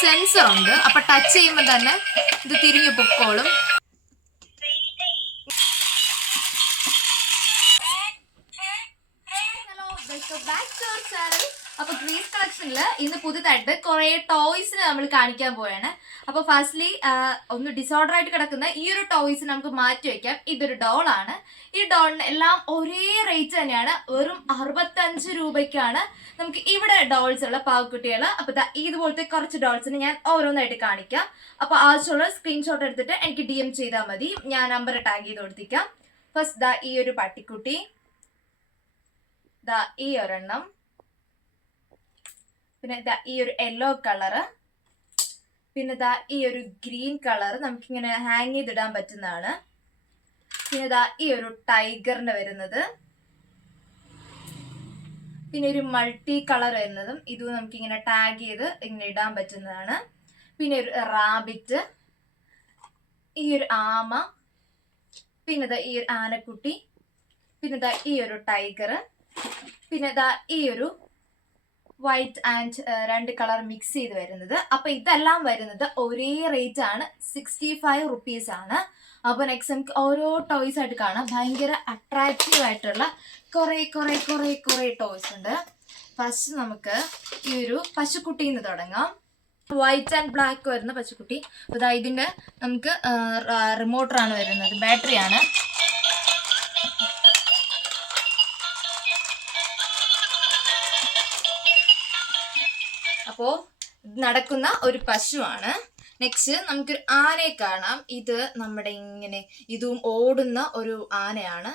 Sensor ഉണ്ട്. അപ്പൊ touch ചെയ്യുമ്പോൾ തന്നെ ഇത് തിരിഞ്ഞു പൊക്കോളും. അപ്പൊ ഗ്രീസ് കളക്ഷനിൽ ഇന്ന് പുതുതായിട്ട് കുറെ ടോയ്സിന് നമ്മൾ കാണിക്കാൻ പോവാണ്. അപ്പൊ ഫസ്റ്റ്ലി ഒന്ന് ഡിസോർഡർ ആയിട്ട് കിടക്കുന്ന ഈ ഒരു ടോയ്സ് നമുക്ക് മാറ്റി വെക്കാം. ഇതൊരു ഡോൾ ആണ്. ഈ ഡോളിന് എല്ലാം ഒരേ റേറ്റ് തന്നെയാണ്. വെറും അറുപത്തഞ്ച് രൂപയ്ക്കാണ് നമുക്ക് ഇവിടെ ഡോൾസ് ഉള്ള പാവക്കുട്ടികൾ അപ്പൊ ഇതുപോലത്തെ കുറച്ച് ഡോൾസിന് ഞാൻ ഓരോന്നായിട്ട് കാണിക്കാം. അപ്പൊ ആവശ്യമുള്ള സ്ക്രീൻഷോട്ട് എടുത്തിട്ട് എനിക്ക് ഡി എം ചെയ്താൽ മതി. ഞാൻ നമ്പർ ടാഗ് ചെയ്ത് കൊടുത്തിക്കാം. ഫസ്റ്റ് ദാ ഈ ഒരു പട്ടിക്കുട്ടി. ദാ ഈ ഒരെണ്ണം. പിന്നെ ഇതാ ഈ ഒരു യെല്ലോ കളറ് പിന്നെ ഇതാ ഈ ഒരു ഗ്രീൻ കളർ നമുക്കിങ്ങനെ ഹാങ് ചെയ്തിടാൻ പറ്റുന്നതാണ്. പിന്നെ ഇതാ ഈ ഒരു ടൈഗറിന്റെ വരുന്നത്. പിന്നെ ഒരു മൾട്ടി കളർ വരുന്നതും ഇതും നമുക്കിങ്ങനെ ടാഗ് ചെയ്ത് ഇങ്ങനെ ഇടാൻ പറ്റുന്നതാണ്. പിന്നെ ഒരു റാബിറ്റ് ഈ ഒരു ആമ പിന്നെ ഇതാ ഈ ഒരു ആനക്കുട്ടി പിന്നെ ഇതാ ഈ ഒരു ടൈഗർ പിന്നെ ഇതാ ഈ ഒരു വൈറ്റ് ആൻഡ് രണ്ട് കളർ മിക്സ് ചെയ്ത് വരുന്നത്. അപ്പൊ ഇതെല്ലാം വരുന്നത് ഒരേ റേറ്റ് ആണ്. സിക്സ്റ്റി ഫൈവ് റുപ്പീസ് ആണ്. അപ്പൊ നെക്സ്റ്റ് നമുക്ക് ഓരോ ടോയ്സ് ആയിട്ട് കാണാം. ഭയങ്കര അട്രാക്റ്റീവ് ആയിട്ടുള്ള കുറെ കുറെ കുറെ കുറെ ടോയ്സ് ഉണ്ട്. ഫസ്റ്റ് നമുക്ക് ഈ ഒരു പശുക്കുട്ടിയിൽ നിന്ന് തുടങ്ങാം. വൈറ്റ് ആൻഡ് ബ്ലാക്ക് വരുന്ന പശുക്കുട്ടി. അപ്പോൾ ഇതിന്റെ നമുക്ക് റിമോട്ടറാണ് വരുന്നത്. ബാറ്ററിയാണ് അപ്പോ നടക്കുന്ന ഒരു പശുവാണ്. നെക്സ്റ്റ് നമുക്കൊരു ആനയെ കാണാം. ഇത് നമ്മുടെ ഇങ്ങനെ ഇതും ഓടുന്ന ഒരു ആനയാണ്.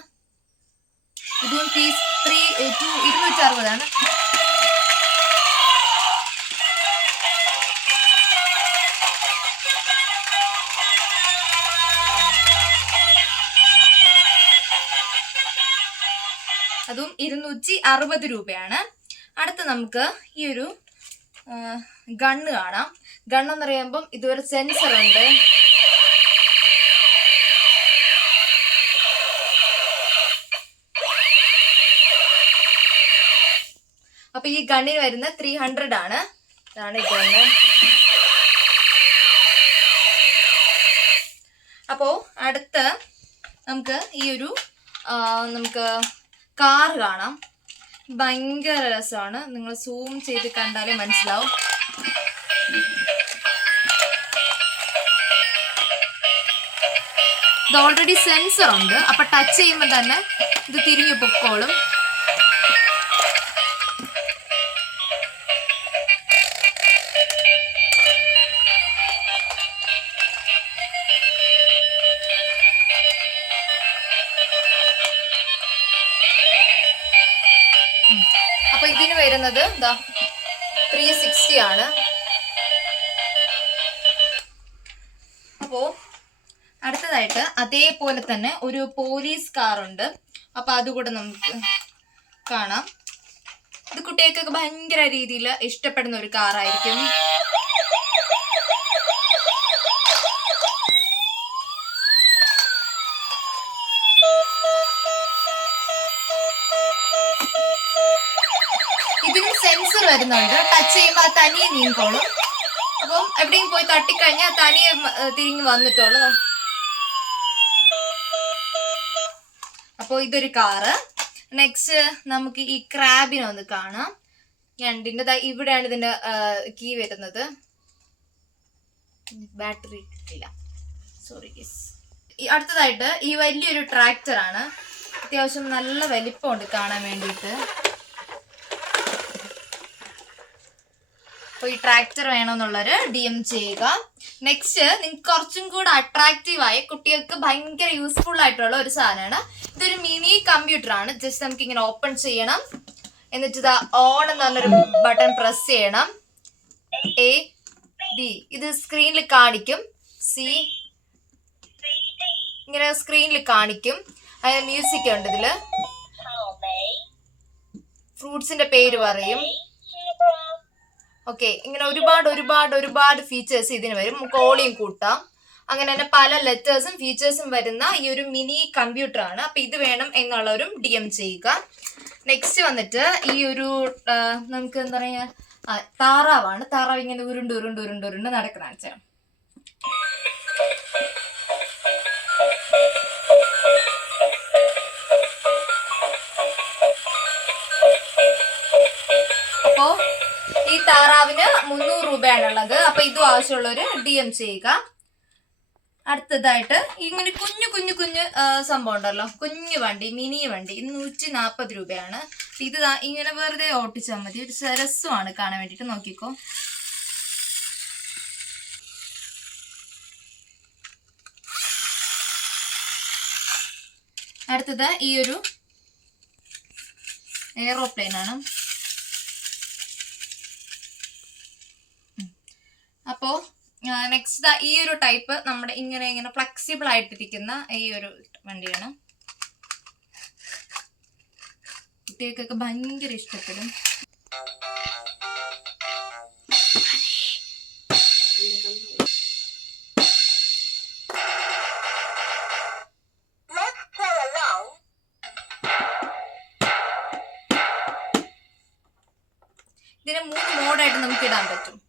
ഇതും പീസ് ത്രീ ടു ഇരുന്നൂറ്റി അറുപതാണ് അതും ഇരുന്നൂറ്റി അറുപത് രൂപയാണ്. അടുത്ത നമുക്ക് ഈ ഒരു ഗണ്ണ് കാണാം. ഗണ്ണെന്ന് പറയുമ്പം ഇതൊരു സെൻസർ ഉണ്ട്. അപ്പൊ ഈ ഗണ്ണിന് വരുന്ന ത്രീ ഹൺഡ്രഡ് ആണ്. ഇതാണ് ഈ ഗണ്ണ്. അപ്പോ അടുത്ത് നമുക്ക് ഈ ഒരു നമുക്ക് കാർ കാണാം. ഭയങ്കര രസമാണ്. നിങ്ങൾ സൂം ചെയ്ത് കണ്ടാലേ മനസ്സിലാവും. ഇത് ഓൾറെഡി സെൻസർ ഉണ്ട്. അപ്പൊ ടച്ച് ചെയ്യുമ്പോൾ തന്നെ ഇത് തിരിഞ്ഞു പൊക്കോളും. വരുന്നത് എന്താ? ത്രീ സിക്സ്റ്റി ആണ്. അപ്പോ അടുത്തതായിട്ട് അതേപോലെ തന്നെ ഒരു പോലീസ് കാർ ഉണ്ട്. അപ്പൊ അതുകൂടെ നമുക്ക് കാണാം. ഇത് കുട്ടികൾക്കൊക്കെ ഭയങ്കര രീതിയിൽ ഇഷ്ടപ്പെടുന്ന ഒരു കാറായിരിക്കും ഇതിനും വരുന്നുണ്ട് ടച്ച് ചെയ്യുമ്പോൾ ആ തനിയെ നീങ്ങിക്കോളും അപ്പം എവിടെയും പോയി തട്ടിക്കഴിഞ്ഞാൽ തനിയെ തിരിഞ്ഞു ഏർ തിരിഞ്ഞ് വന്നിട്ടോളൂ അപ്പോൾ ഇതൊരു കാറ് നെക്സ്റ്റ് നമുക്ക് ഈ ക്രാബിനെ ഒന്ന് കാണാം. ഞണ്ടിന്റെ ദാ ഇവിടെയാണ് ഇതിന്റെ കീ വരുന്നത്. ബാറ്ററി ഇല്ല സോറി യെസ് അടുത്തതായിട്ട് ഈ വലിയൊരു ട്രാക്ടറാണ് അത്യാവശ്യം നല്ല വലിപ്പമുണ്ട് കാണാൻ വേണ്ടിയിട്ട്. അപ്പോൾ ഈ ട്രാക്ടർ വേണമെന്നുള്ളവര് ഡി എം ചെയ്യുക. നെക്സ്റ്റ് നിങ്ങൾക്ക് കുറച്ചും കൂടെ അട്രാക്റ്റീവ് ആയി കുട്ടികൾക്ക് ഭയങ്കര യൂസ്ഫുൾ ആയിട്ടുള്ള ഒരു സാധനമാണ്. ഇതൊരു മിനി കമ്പ്യൂട്ടർ ആണ്. ജസ്റ്റ് നമുക്ക് ഇങ്ങനെ ഓപ്പൺ ചെയ്യണം. എന്നിട്ട് ഇതാ ഓൺ എന്ന് പറഞ്ഞൊരു ബട്ടൺ പ്രസ് ചെയ്യണം. എ ബി ഇത് സ്ക്രീനിൽ കാണിക്കും. സി ഇങ്ങനെ സ്ക്രീനിൽ കാണിക്കും. അതിന് മ്യൂസിക് ഉണ്ട് ഇതിൽ. ഫ്രൂട്ട്സിന്റെ പേര് പറയും. ഓക്കെ ഇങ്ങനെ ഒരുപാട് ഒരുപാട് ഒരുപാട് ഫീച്ചേഴ്സ് ഇതിന് വരും. ഓളിയും കൂട്ടാം. അങ്ങനെ തന്നെ പല ലെറ്റേഴ്സും ഫീച്ചേഴ്സും വരുന്ന ഈ ഒരു മിനി കമ്പ്യൂട്ടർ ആണ്. അപ്പൊ ഇത് വേണം എന്നുള്ളവരും ഡി എം ചെയ്യുക. നെക്സ്റ്റ് വന്നിട്ട് ഈ ഒരു നമുക്ക് എന്താ പറയാ താറാവാണ്. താറാവ് ഇങ്ങനെ ഉരുണ്ട് ഉരുണ്ട് ഉരുണ്ട് ഉരുണ്ട് നടക്കുന്ന താറാവിന് മുന്നൂറ് രൂപയാണുള്ളത്. അപ്പൊ ഇതും ആവശ്യമുള്ളവര് ഡി എം ചെയ്യുക. അടുത്തതായിട്ട് ഇങ്ങനെ കുഞ്ഞു കുഞ്ഞു കുഞ്ഞു സംഭവം ഉണ്ടല്ലോ. കുഞ്ഞു വണ്ടി മിനി വണ്ടി. ഇത് നൂറ്റി നാൽപ്പത് രൂപയാണ്. ഇത് ഇങ്ങനെ വെറുതെ ഓട്ടിച്ചാൽ മതി. ഒരു രസമാണ് കാണാൻ വേണ്ടിയിട്ട് നോക്കിക്കോ. അടുത്തത് ഈ ഒരു എയറോപ്ലെയിൻ ആണ് അപ്പോ നെക്സ്റ്റ് ഈ ഒരു ടൈപ്പ് നമ്മുടെ ഇങ്ങനെ ഇങ്ങനെ ഫ്ലെക്സിബിൾ ആയിട്ടിരിക്കുന്ന ഈ ഒരു വണ്ടിയാണ്. കുട്ടികൾക്കൊക്കെ ഭയങ്കര ഇഷ്ടപ്പെടും. ഇതിനെ മൂന്ന് മോഡായിട്ട് നമുക്ക് ഇടാൻ പറ്റും.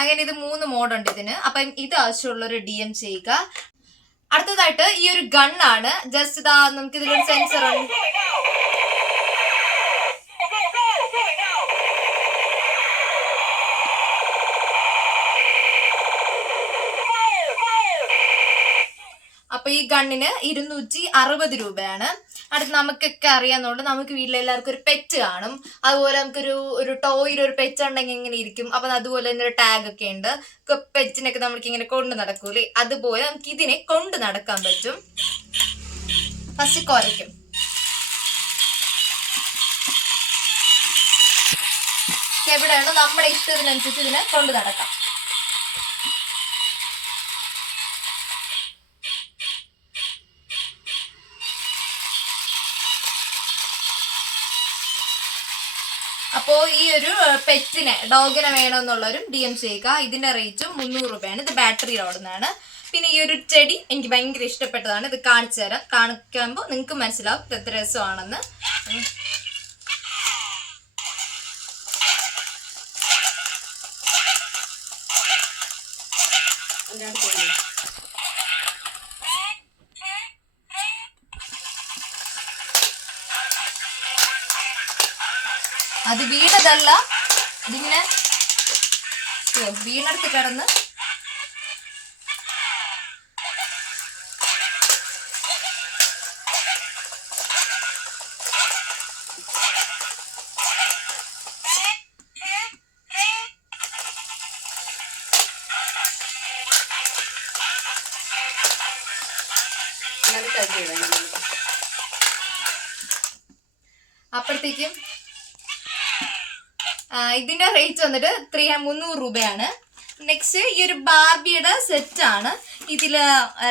അങ്ങനെ ഇത് മൂന്ന് മോഡുണ്ട് ഇതിന്. അപ്പം ഇത് ആവശ്യമുള്ളൊരു ഡി എം ചെയ്യുക. അടുത്തതായിട്ട് ഈ ഒരു ഗണ്ണാണ് ജസ്റ്റ് ഇതാ നമുക്ക് ഇതിലൊരു സെൻസർ അപ്പൊ ഈ ഗണ്ണിന് ഇരുന്നൂറ്റി അറുപത് രൂപയാണ്. അടുത്ത് നമുക്കൊക്കെ അറിയാവുന്നതുകൊണ്ട് നമുക്ക് വീട്ടിലെല്ലാവർക്കും ഒരു പെറ്റ് കാണും. അതുപോലെ നമുക്കൊരു ഒരു ടോയിൽ ഒരു പെറ്റ് ഉണ്ടെങ്കിൽ ഇങ്ങനെ ഇരിക്കും. അപ്പൊ അതുപോലെ തന്നെ ഒരു ടാഗ് ഒക്കെ ഉണ്ട്. പെറ്റിനൊക്കെ നമുക്ക് ഇങ്ങനെ കൊണ്ട് നടക്കൂലേ അതുപോലെ നമുക്ക് ഇതിനെ കൊണ്ട് നടക്കാൻ പറ്റും. ഫസ്റ്റ് കുറയ്ക്കും എവിടെയാണോ നമ്മുടെ ഇഷ്ടത്തിനനുസരിച്ച് ഇതിനെ കൊണ്ട് നടക്കാം. അപ്പോ ഈ ഒരു പെറ്റിനെ ഡോഗിനെ വേണമെന്നുള്ളവരും ഡി എം ചെയ്യുക ഇതിന്റെ റേറ്റും മുന്നൂറ് രൂപയാണ്. ഇത് ബാറ്ററി ഓടുന്നതാണ് പിന്നെ ഈ ഒരു ചെടി എനിക്ക് ഭയങ്കര ഇഷ്ടപ്പെട്ടതാണ്. ഇത് കാണിച്ചു തരാം. കാണിക്കുമ്പോൾ നിങ്ങൾക്ക് മനസ്സിലാവും എത്ര രസമാണെന്ന്. ഉം. അത് വീണതല്ല. ഇതിങ്ങനെ വീണടുത്ത് കിടന്ന്. അപ്പോഴത്തേക്കും ഇതിന്റെ റേറ്റ് വന്നിട്ട് ത്രീ മുന്നൂറ് രൂപയാണ്. നെക്സ്റ്റ് ഈ ഒരു ബാർബിയുടെ ആണ്. ഇതിൽ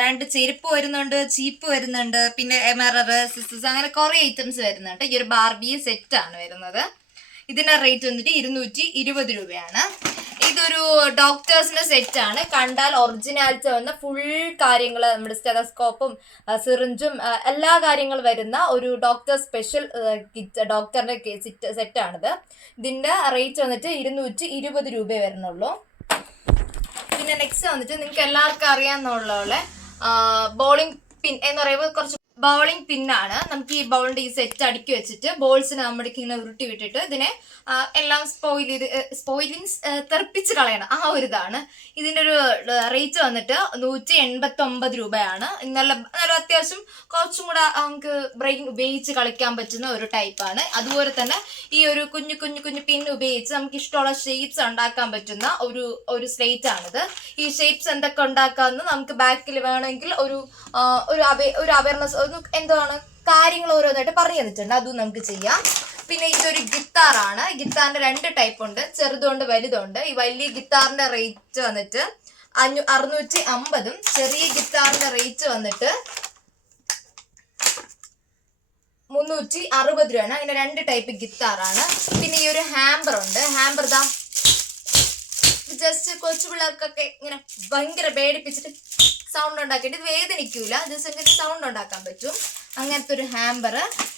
രണ്ട് ചെരുപ്പ് വരുന്നുണ്ട് ചീപ്പ് വരുന്നുണ്ട് പിന്നെ എമറർ സിസസ് അങ്ങനെ കുറെ ഐറ്റംസ് വരുന്നുണ്ട്. ഈ ഒരു ബാർബി ആണ് വരുന്നത്. ഇതിന്റെ റേറ്റ് വന്നിട്ട് ഇരുന്നൂറ്റി ഇരുപത് രൂപയാണ്. ഇതൊരു ഡോക്ടേഴ്സിന്റെ സെറ്റ് ആണ്. കണ്ടാൽ ഒറിജിനാലിറ്റി വന്ന ഫുൾ കാര്യങ്ങൾ നമ്മുടെ സ്റ്റെതസ്കോപ്പും സിറിഞ്ചും എല്ലാ കാര്യങ്ങളും വരുന്ന ഒരു ഡോക്ടർ സ്പെഷ്യൽ കിറ്റ് ഡോക്ടറിന്റെ സെറ്റ് ആണിത്. ഇതിന്റെ റേറ്റ് വന്നിട്ട് ഇരുന്നൂറ്റി ഇരുപത് രൂപ വരുന്നുള്ളൂ. പിന്നെ നെക്സ്റ്റ് വന്നിട്ട് നിങ്ങൾക്ക് എല്ലാവർക്കും അറിയാന്നുള്ള ബോളിംഗ് പിൻ എന്ന് പറയുമ്പോൾ കുറച്ച് ബൗളിംഗ് പിന്നാണ് നമുക്ക് ഈ ബൗളിന്റെ ഈ സെറ്റ് അടുക്കി വെച്ചിട്ട് ബോൾസിനെ നമ്മുടെ ഇങ്ങനെ ഉരുട്ടി വിട്ടിട്ട് ഇതിനെ എല്ലാം സ്പോയിൽ ചെയ്ത് സ്പോയിലിങ്സ് തെറിപ്പിച്ച് കളയണം. ആ ഒരു ഇതാണ്. ഇതിന്റെ ഒരു റേറ്റ് വന്നിട്ട് നൂറ്റി എൺപത്തി ഒമ്പത് രൂപയാണ്. നല്ല നല്ല അത്യാവശ്യം കുറച്ചും കൂടെ നമുക്ക് ബ്രെയിൻ ഉപയോഗിച്ച് കളിക്കാൻ പറ്റുന്ന ഒരു ടൈപ്പാണ് അതുപോലെ തന്നെ ഈ ഒരു കുഞ്ഞു കുഞ്ഞു കുഞ്ഞു പിൻ ഉപയോഗിച്ച് നമുക്ക് ഇഷ്ടമുള്ള ഷേപ്സ് ഉണ്ടാക്കാൻ പറ്റുന്ന ഒരു ഒരു സ്ലേറ്റ് ആണിത്. ഈ ഷേപ്സ് എന്തൊക്കെ ഉണ്ടാക്കാമെന്ന് നമുക്ക് ബാക്കിൽ വേണമെങ്കിൽ ഒരു ഒരു അവേ ഒരു എന്താണ് കാര്യങ്ങൾ ഓരോന്നായിട്ട് പറഞ്ഞു തന്നിട്ടുണ്ട്. അതും നമുക്ക് ചെയ്യാം. പിന്നെ ഇതൊരു ഗിത്താറാണ് ഗിത്താറിന്റെ രണ്ട് ടൈപ്പ് ഉണ്ട്. ചെറുതുണ്ട് വലുതുണ്ട്. ഈ വലിയ ഗിത്താറിന്റെ റേറ്റ് വന്നിട്ട് അഞ്ഞൂ അറുന്നൂറ്റി അമ്പതും ചെറിയ ഗിത്താറിന്റെ റേറ്റ് വന്നിട്ട് മുന്നൂറ്റി അറുപത് രൂപയാണ്. അതിന്റെ രണ്ട് ടൈപ്പ് ഗിത്താറാണ് പിന്നെ ഈ ഒരു ഹാമ്പർ ഉണ്ട്. ഹാമ്പർ ദാ ജസ്റ്റ് കൊച്ചു പിള്ളേർക്കൊക്കെ ഇങ്ങനെ ഭയങ്കര പേടിപ്പിച്ചിട്ട് സൗണ്ട് ഉണ്ടാക്കിയിട്ട് ഇത് വേദനിക്കൂല. ജസ്റ്റ് എനിക്ക് സൗണ്ട് ഉണ്ടാക്കാൻ പറ്റും. അങ്ങനത്തെ ഒരു ഹാമ്പർ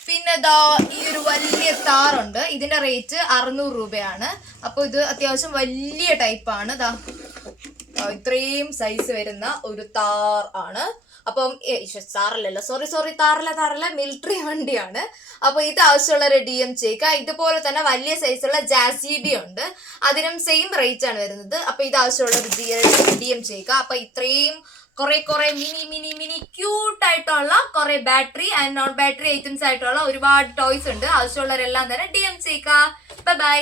പിന്നെ ഇതാ ഈ ഒരു വലിയ താറുണ്ട് ഇതിന്റെ റേറ്റ് അറുന്നൂറ് രൂപയാണ്. അപ്പോൾ ഇത് അത്യാവശ്യം വലിയ ടൈപ്പാണ് ആ, ഇത്രയും സൈസ് വരുന്ന ഒരു താർ ആണ്. അപ്പം താറല്ലല്ലോ. സോറി സോറി താറല്ല താറല്ല. മിലിറ്ററി വണ്ടിയാണ്. അപ്പൊ ഇത് ആവശ്യമുള്ള ഒരു ഡി എം ചേക്ക ഇതുപോലെ തന്നെ വലിയ സൈസുള്ള ജാസിബി ഉണ്ട്. അതിനും സെയിം റേറ്റ് ആണ് വരുന്നത്. അപ്പൊ ഇത് ആവശ്യമുള്ള ഒരു ഡി എം ചേക്ക അപ്പൊ ഇത്രയും കുറെ കുറെ മിനി മിനി മിനി ക്യൂട്ട് ആയിട്ടുള്ള കുറെ battery and non battery items ആയിട്ടുള്ള ഒരുപാട് ടോയ്സ് ഉണ്ട്. ആവശ്യമുള്ളവരെല്ലാം തന്നെ ഡി എം ചെയ്യുക ബൈ ബൈ